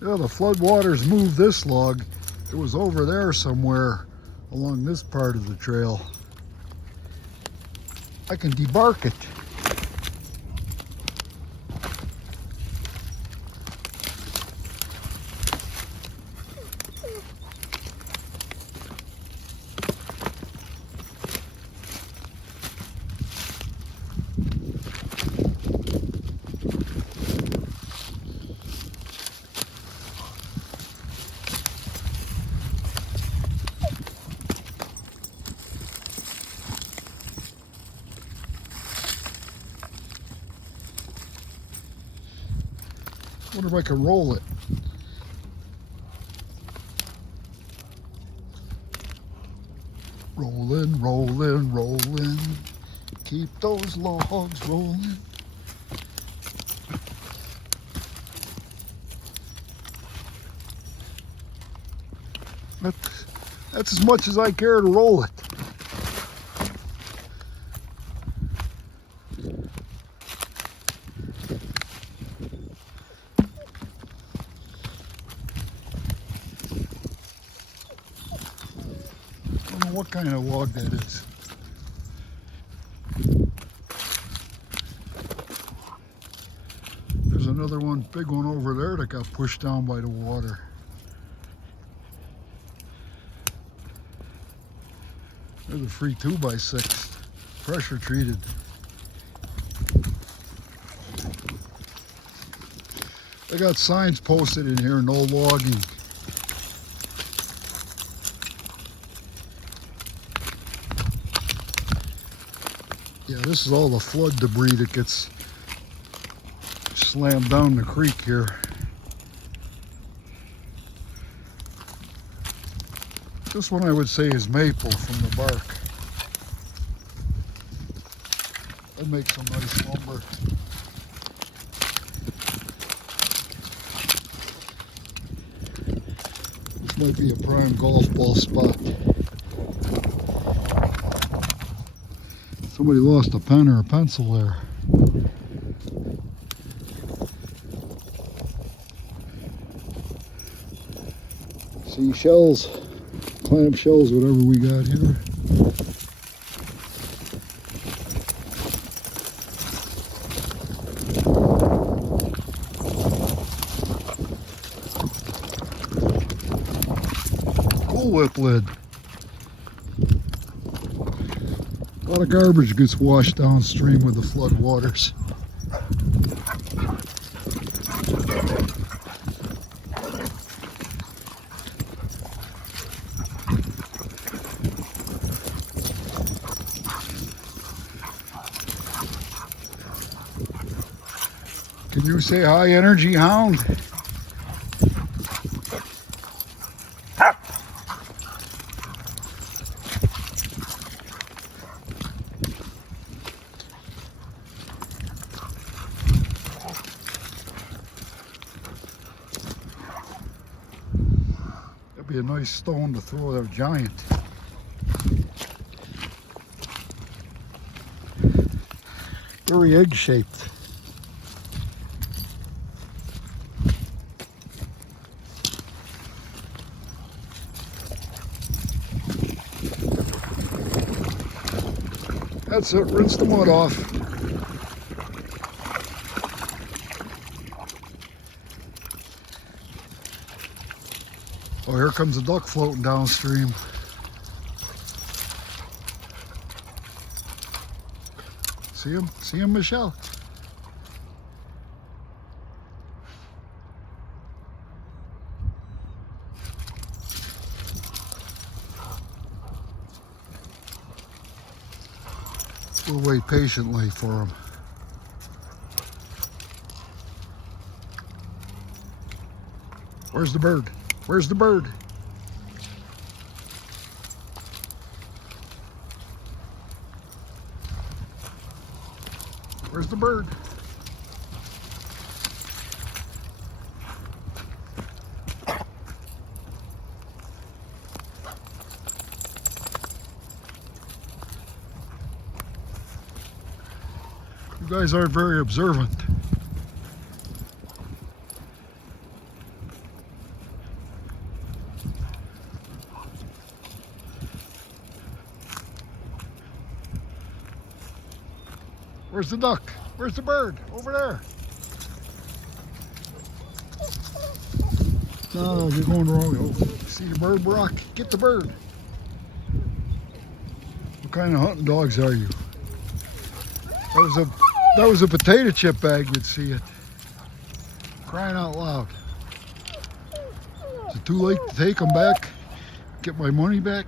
Yeah, the floodwaters moved this log. It was over there somewhere along this part of the trail. I can debark it. I wonder if I can roll it. Rolling, rolling, rolling. Keep those logs rolling. That's as much as I care to roll it. I don't know what kind of log that is. There's another one, big one over there that got pushed down by the water. There's a free 2x6, pressure treated. They got signs posted in here, no logging. Yeah, this is all the flood debris that gets slammed down the creek here. This one I would say is maple from the bark. That makes some nice lumber. This might be a prime golf ball spot. Somebody lost a pen or a pencil there. Seashells, clam shells, whatever we got here. Cool whip lid. A lot of garbage gets washed downstream with the flood waters. Can you say high energy, hound? That'd be a nice stone to throw at a giant. Very egg-shaped. That's it, rinse the mud off. Oh, here comes a duck floating downstream. See him? See him, Michelle? We'll wait patiently for him. Where's the bird? Where's the bird? Where's the bird? You guys aren't very observant. Where's the duck? Where's the bird? Over there. No, you're going wrong. Oh, see the bird, Brock? Get the bird. What kind of hunting dogs are you? That was a potato chip bag. You'd see it. Crying out loud. Is it too late to take them back? Get my money back?